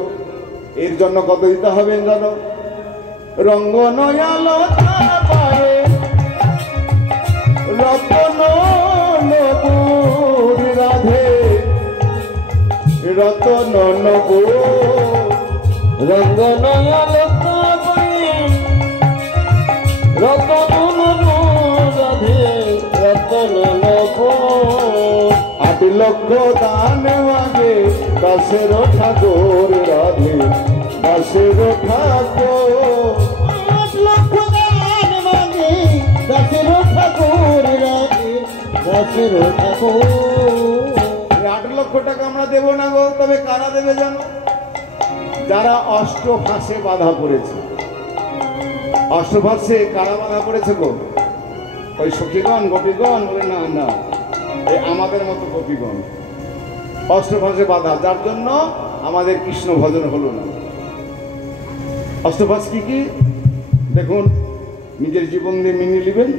এর জন্য কত দিতে হবে জানো? রঙ্গ নয়ালো পায়ে রতন নপুর রাধে, রতন নপুর, রঙ্গ নয়ালতা করে রতন রাধে, রতন নব। 8 লক্ষ দান মাগে 10 ঠাকুর রাধে, 10 ঠাকুর। 8 লক্ষ দান মাগে 10 ঠাকুর রাধে, 10 ঠাকুর। 8 লক্ষ টাকা আমরা দেবো না গো, তবে কারা দেবে জানো? যারা অষ্টফাঁসে বাধা পড়েছে। অষ্টফাঁসে কারা বাধা পড়েছে গো? ওই সখীগণ গোপীগণ? বলে না না, এই আমাদের মতো গোপীগণ অষ্টফাঁসে বাধা, যার জন্য আমাদের কৃষ্ণ ভজন হলো না। অষ্টফাঁস কি কি দেখুন, নিজের জীবন দিয়ে মেনে নেবেন।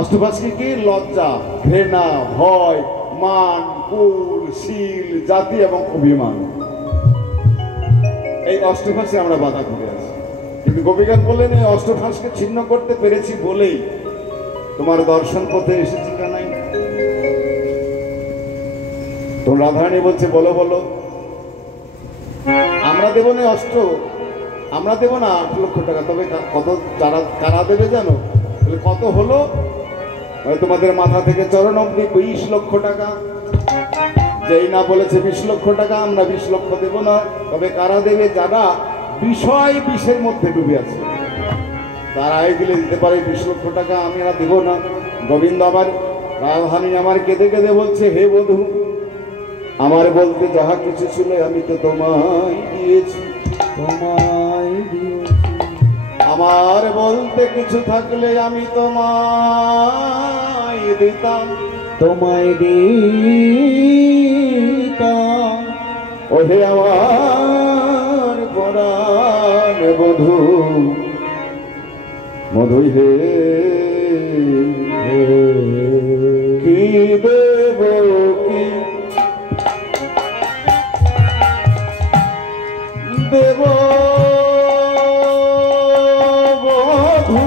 অষ্টফাঁস কি কি? লজ্জা, ঘৃণা, ভয়, মান, কুল, শীল, জাতি এবং অভিমান। এই অষ্টফাঁসে আমরা বাধা করে আছি। কিন্তু গোপীগান বললেন এই অষ্টফাঁসকে ছিন্ন করতে পেরেছি বলেই তোমার দর্শন পথে এসেছি কানাই। তো রাধারানী বলছে বলো বলো। আমরা দেবো না আমরা দেবো না 8 লক্ষ টাকা, তবে কত কারা দেবে জানো? কত হলো? তোমাদের মাথা থেকে চরণ অবধি 20 লক্ষ টাকা। যেই না বলেছে 20 লক্ষ টাকা, আমরা 20 লক্ষ দেব না, তবে কারা দেবে? যারা বিষয় বিষের মধ্যে ডুবে আছে তারা এগুলো দিতে পারে 20 লক্ষ টাকা, আমি আর দেবো না। গোবিন্দ আমার রাধারানী আমার কেঁদে কেঁদে বলছে, হে বধূ, আমার বলতে যাহা কিছু ছিল আমি তো তোমায় দিয়েছি, আমার বলতে কিছু থাকলে আমি তোমায় দিতাম, ওহে আমার পরাণ বধূ মধুই হে, কি দেব কি দেব বধূ,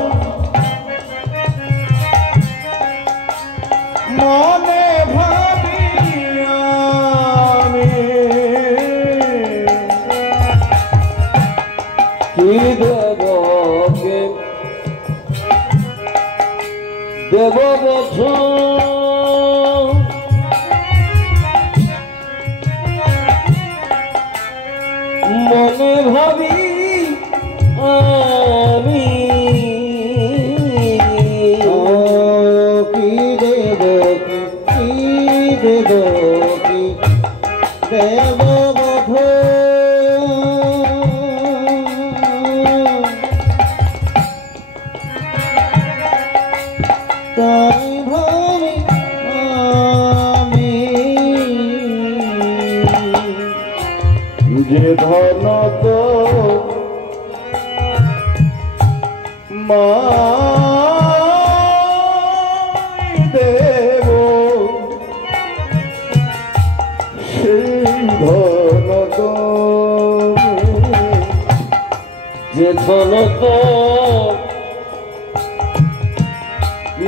মনে ভাবি আমি কি দেব কে দেব বধূ, মনে ভাবি আমি কি দেব কি দেব কি দেব বধূ, তাই ভাবি আমি যে ধন তো মাই দেব, সেই ধন তো যে ধন তো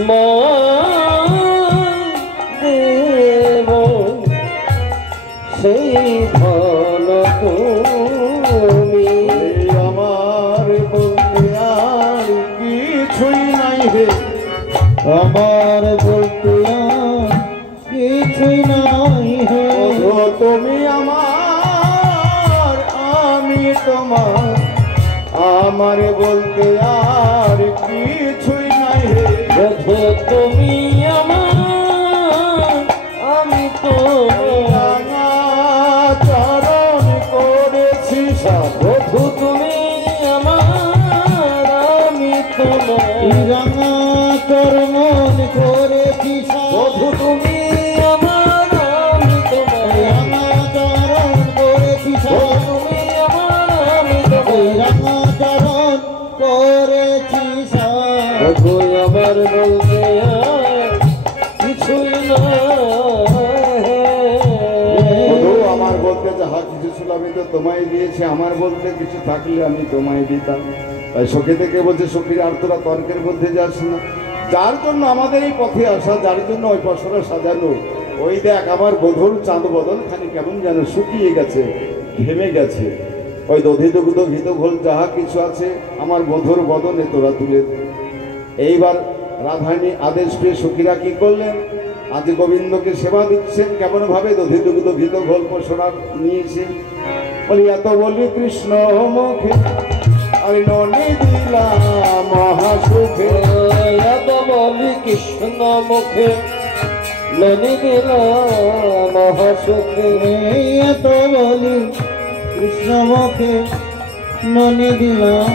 মা দেব, সেই ধন তুমি আমার বলতে আর কিছুই নাই হে, আমার বলতে আর কিছুই নাই হে, ও তুমি আমার আমি তোমার, আমার বলতে আর কিছুই নাই হে, বধূ তুমি আমার আমি তো চরণ করেছি সব, বধূ তুমি আমার আমি তোমার, রাঙা চরণ করেছি বধূ তুমি আমার আমি তোমার, রাঙা চরণ করেছি বধূ তুমি আমার আমি তোমার, রাঙা চরণ করেছি বধূ আমার বলতে আর কিছুই না, বধূ আমার বলতে যাহা কিছু ছিল আমি তো তোমায় দিয়েছি, আমার বলতে কিছু থাকলে আমি তোমায় দিতাম। তাই সখী থেকে বলছে, সখীর আর তোরা তর্কের মধ্যে যাস না, যার জন্য আমাদের এই পথে আসা, যার জন্য ওই পশরা সাজানো, ওই দেখ আমার বধূর চাঁদ বদন খানি কেমন যেন শুকিয়ে গেছে, ঘেমে গেছে, ওই দধি দুগ্ধ ঘিত ঘোল যাহা কিছু আছে আমার বধূর বদনে তোরা তুলে দে। এইবার রাধারানী আদেশ পেয়ে সখীরা কি করলেন? আজ গোবিন্দকে সেবা দিচ্ছেন কেমন ভাবে? দধি দুগ্ধ ঘিত ঘোল পশরা নিয়েছে, বলি এত বলি কৃষ্ণ মুখে আর ননি দিলাম মহাসুখে, এত বলি কৃষ্ণ মুখে ননি দিলাম মহাসুখে, এত বলি কৃষ্ণ মুখে ননি দিলাম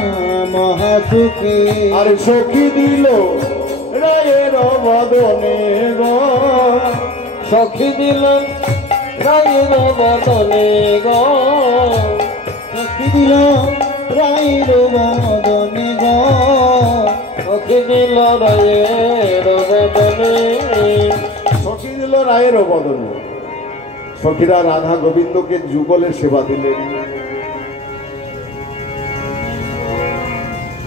মহাসুখে, আর সখী দিল রায়ের বদনে গো, সখী দিলাম রায়ের বদনে গো, সখী দিল রায়ের বদনে গো, সখী দিল রায়ের বদনে, সখী দিল রায়ের বদনে। সখীরা রাধা গোবিন্দকে যুগলে সেবা দিলেন।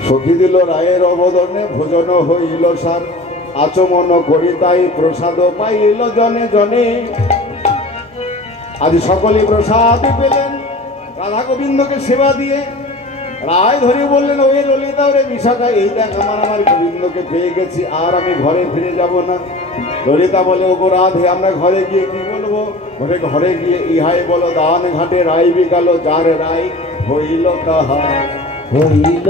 সখী দিল রায়ের অবদনে, ভোজন হইল সার, আচমন করি তাই প্রসাদ পাইল জনে জনে, আজ সকলে প্রসাদ পেলেন রাধা গোবিন্দকে সেবা দিয়ে। রায় ধরে বললেন, ওই ললিতা ওরে বিশাখা, এই দেখ আমার গোবিন্দকে পেয়ে গেছি, আর আমি ঘরে ফিরে যাব না। ললিতা বলে, ওগো রাধে, আমরা ঘরে গিয়ে কি বলবো? ঘরে গিয়ে ইহাই বলো, দান ঘাটে রায় বিকাল, যার রায় হইল তাহা হইল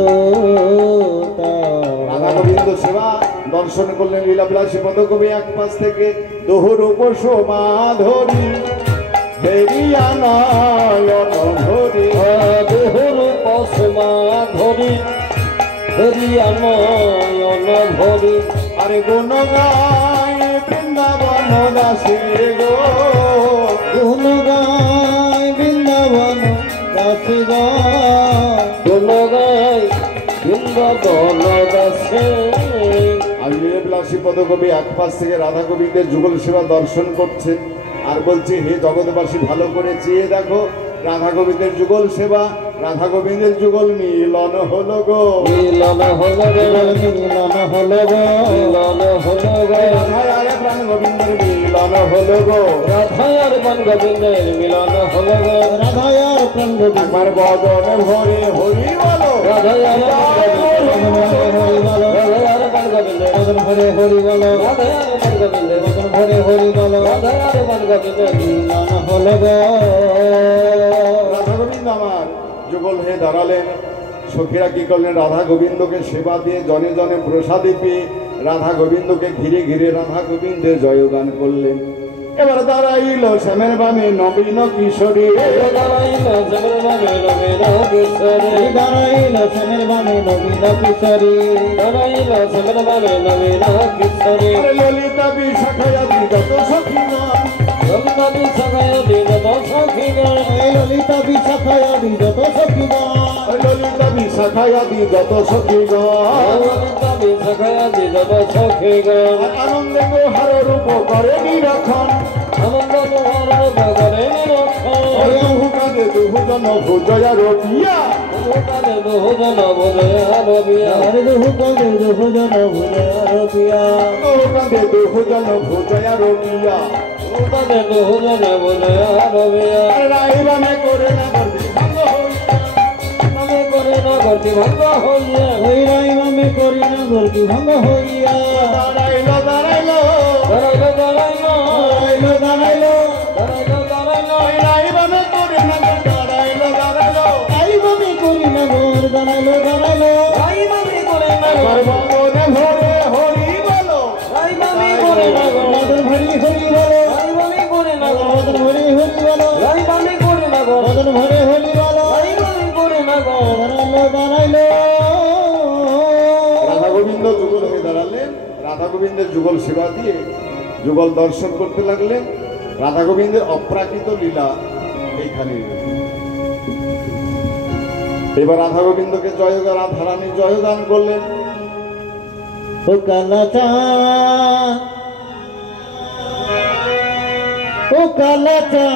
রাধা গোবিন্দ সেবা দর্শন করলেন। লীলাবিলাসী পদকবি এক পাশ থেকে দোহর উপসমা ধরি বেরিয়া নয়ন ধরি দেহর পসমা ধরি ধরিয়া নয়ন ভরি। আরে গুণ গায় বৃন্দাবন দাসে গো, গুণ গায় বৃন্দাবন দাস গুণ গায় বৃন্দাবন দাসে। আর লীলাবিলাসী পদকবি এক পাশ থেকে রাধা গোবিন্দের যুগল সেবা দর্শন করছে আর বলছে, হে জগৎবাসী, ভালো করে চেয়ে দেখো, রাধা গোবিন্দের যুগল সেবা, রাধা গোবিন্দের যুগল মিলন হলো গো, মিলন হলো রে, মিলন হল মিলন হলো রে, রাধায় আর প্রাণ গোবিন্দের মিলন হলো গো। রাধায় আর প্রাণ গোবিন্দের মিলন হলো গো, রাধায়ার প্রাণ একবার বদন ভরে হরি বলো, রাধায় আর প্রাণ গোবিন্দের, রাধায় আর প্রাণ গোবিন্দের, বদন ভরে হরি বল, রাধায় আর প্রাণ গোবিন্দের, বদন ভরে হরি বল, রাধায় আর প্রাণ গোবিন্দের মিলন হল রাধা গোবিন্দ আমার যুগল হয়ে দাঁড়ালেন। সখীরা কি করলেন? রাধা গোবিন্দকে সেবা দিয়ে জনে জনে প্রসাদী পেয়ে রাধা গোবিন্দকে ঘিরে ঘিরে রাধা গোবিন্দের জয়গান করলেন। এবার দাঁড়াইল শ্যামের বামে নবীন কিশোরী, দাঁড়াইল শ্যামের বামে নবীন কিশোরী, দাঁড়াইল শ্যামের বামে নবীন কিশোরী, দাঁড়াইল শ্যামের বামে নবীন কিশোরী। ললিতা বিশাখায়াদি যত সখীগণ, ললিতা বিশাখায় বিগত সখীগণ, ললিতা বিশাখায়াদি যত সখীগণ, ললিতা বিশাখায়াদি যত সখীগণ, ললিতা বিশাখায় বিগত সখীগণ। আনন্দে মোহর রূপ করে নিরক্ষণ, আনন্দ মোহর ভগরে নিরক্ষণ, হুকাদে দুজন ভুজয়া রটিয়া, ভূতানে বহুজন বোধে আরবিয়া, হরে দুহু কলে দুহু জন ভুলে আরবিয়া, হুকাদে দুজন ভুজয়া রটিয়া, ভূতানে বহুজন বোধে আরবিয়া। রাইবামে করে না করবি ভঙ্গ হইয়া, আমি করে না গতি ভঙ্গ হইয়া, ওই রাইমামে করি না গর্তি ভঙ্গ হইয়া, দাঁড়াইল দাঁড়াইল দাঁড়াইল দাঁড়াইল, দাঁড়াইল দাঁড়াইল, দাঁড়াইল দাঁড়াইল, রাইবামে করে না দাঁড়াইল দাঁড়াইল, রাইমামে করি না গর, দাঁড়াইল দাঁড়াইল, রাইমামি করে না গো, সর্বমনে ভরে হরি বলো, রাইমামি করে না গো, বদন ভরি হরি বল, রাইমামি করে না গো, বদন ভরি হরি বল, রাইমামি করে না গো, বদন ভরে হরি বল, রাইমামি করে না গো। দাঁড়াইল দাঁড়াইল, রাধা গোবিন্দ যুগল হয়ে দাঁড়ালেন। রাধা গোবিন্দের যুগল সেবা দিয়ে যুগল দর্শন করতে লাগলেন। রাধা গোবিন্দের অপ্রাকৃত লীলা এইখানে। এবার রাধা গোবিন্দকে জয়গান, রাধারানী জয়গান করলেন। ও কালাচাঁদ, ও কালাচাঁদ,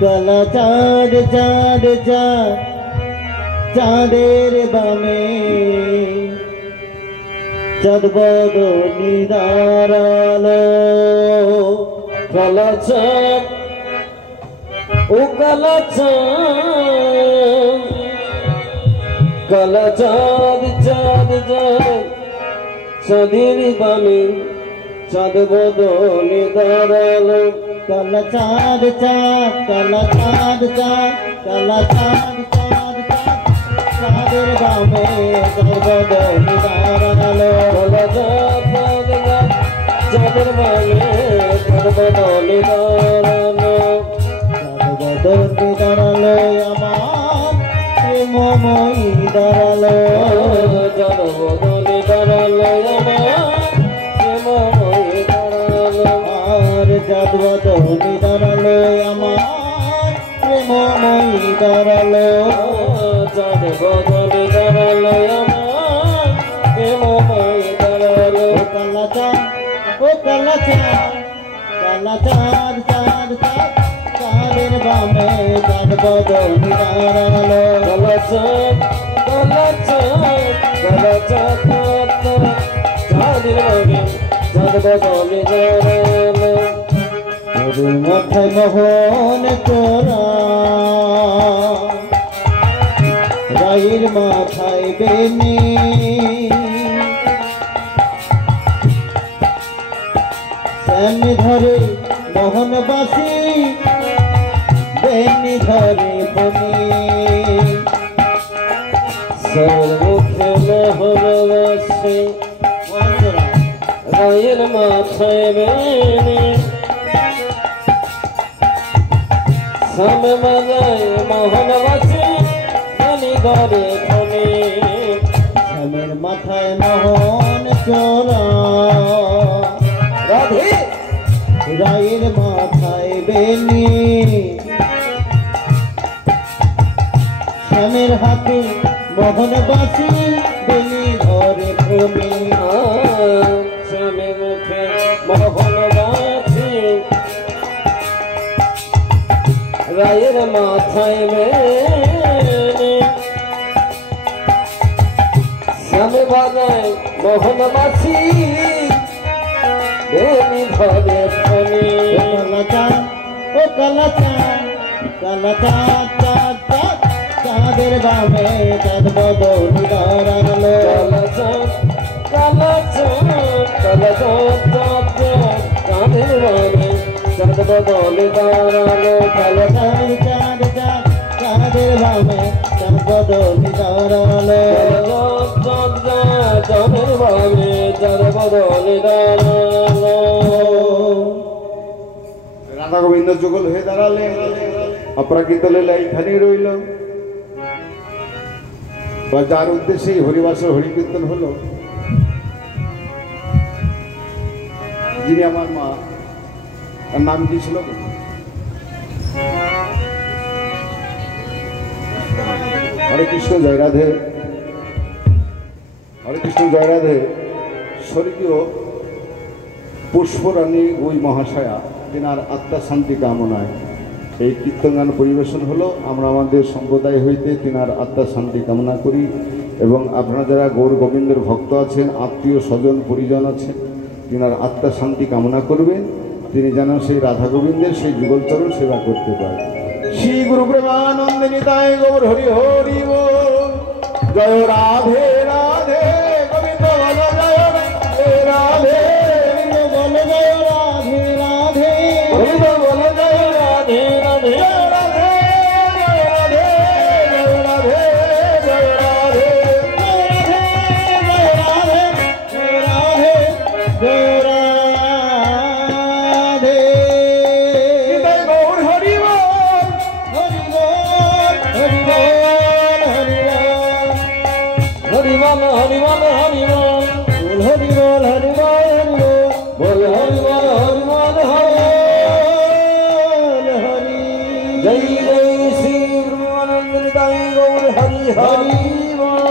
কালাচাঁদ চাঁদ চাঁদ, চাঁদের বামে চাঁদ বদনি দাঁড়ালো, কালাচাঁদ, ও কালাচাঁদ, কালাচাঁদ চাঁদ চাঁদ, চাঁদের বামে চাঁদ বদলে দাঁড়ালো। কালা চাঁদ চাঁদ, কালা চাঁদ চাঁদ, কালা চাঁদ চাঁদ চাঁদ, চাঁদের বামে চাঁদ বদনি দাঁড়ালো, কালাচাঁদ চাঁদ চাঁদ, চাঁদের বামে চাঁদ বদলে দাঁড়ালো। চাঁদ বদনি দাঁড়ালো আমার প্রেমময়ী দাঁড়ালো, চাঁদ বদলে দাঁড়ালো আমার প্রেমময়ী দাঁড়ালো। আর চাঁদ বদনি দাঁড়ালো আমার প্রেমময়ী দাঁড়ালো, চাঁদ বদলে দাঁড়ালো আমার প্রেমময়ী দাঁড়ালো। ও কালা চাঁদ, ও কালা চাঁদ, কালা চাঁদ চাঁদ চাঁদ, চাঁদের বামে চাঁদ বদনি দাঁড়ালো, কালাচাঁদ, কালাচাঁদ, কালাচাঁদ চাঁদের বামে চাঁদ যার বদলে দাঁড়ালো তোর মাথায় মোহন চোরা রায়ের মাথায় বেনি শ্যাম ধরে মোহনবাসী বেনি ধরে বনি সর্বমুখে মোহনবাসী রায়ের মাথায় বেনি সামে বাজায় মোহনবাসী বেনি ধরে বনি শ্যামের মাথায় মোহন চোরা রাধে রায়ের মাথায় বেনি শ্যামের হাতে মোহনবাসী বেনি ধরে ভূমি শ্যামে মুখে মোহনবাসী রায়ের মাথায় বেনি শ্যামে বাজায় মোহনবাসী বেনি ধরে ফণি কালাচাঁদ ও কালাচাঁদ কালাচাঁদ চাঁদ চাঁদ চাঁদের বামে চাঁদ বদলি দাঁড়ালো কালাচাঁদ কালাচাঁদ কালাচাঁদ চাঁদ চাঁদ কাঁধের বামে চাঁদ বদলে দাঁড়ালো কালাচাঁদ চাঁদ চাঁদ চাঁদের বামে চাঁদ বদলি দাঁড়ালো চাঁদ চাঁদ চাঁদের বামে চাঁদ বদলে দাঁড়ালো রাধা গোবিন্দ যুগল হয়ে দাঁড়ালেন অপরাকৃত লীলা এইখানেই রইল বা যার উদ্দেশ্যে হরিবাসর হরিকীর্তন হলো যিনি আমার মা তার নাম কি ছিল হরে কৃষ্ণ জয় রাধে হরে কৃষ্ণ জয় রাধে স্বর্গীয় পুষ্পরানী ওই মহাশয়া তেনার আত্মা শান্তি কামনায় এই কীর্তন গান পরিবেশন হলো। আমরা আমাদের সম্প্রদায় হইতে তেনার আত্মা শান্তি কামনা করি এবং আপনারা যারা গৌর গোবিন্দের ভক্ত আছেন, আত্মীয় স্বজন পরিজন আছেন, তেনার আত্মা শান্তি কামনা করবেন, তিনি যেন সেই রাধা গোবিন্দের সেই যুগলচরণ সেবা করতে পারেন। শ্রী গুরু প্রেমানন্দে নিতাই গৌর হরি হরি বল। জয় রাধে রাধে গোবিন্দ বল জয় রাধে রাধে বল জয় রাধে রাধে গোবিন্দ বল জয় রাধে রাধে হরি বল হরি বল হরি বল হরি বল হরি বল বল হরি বল হরি বল হরি জয় জয় শ্রী গুরু আনন্দ নিতাই গৌর হরি হরি বল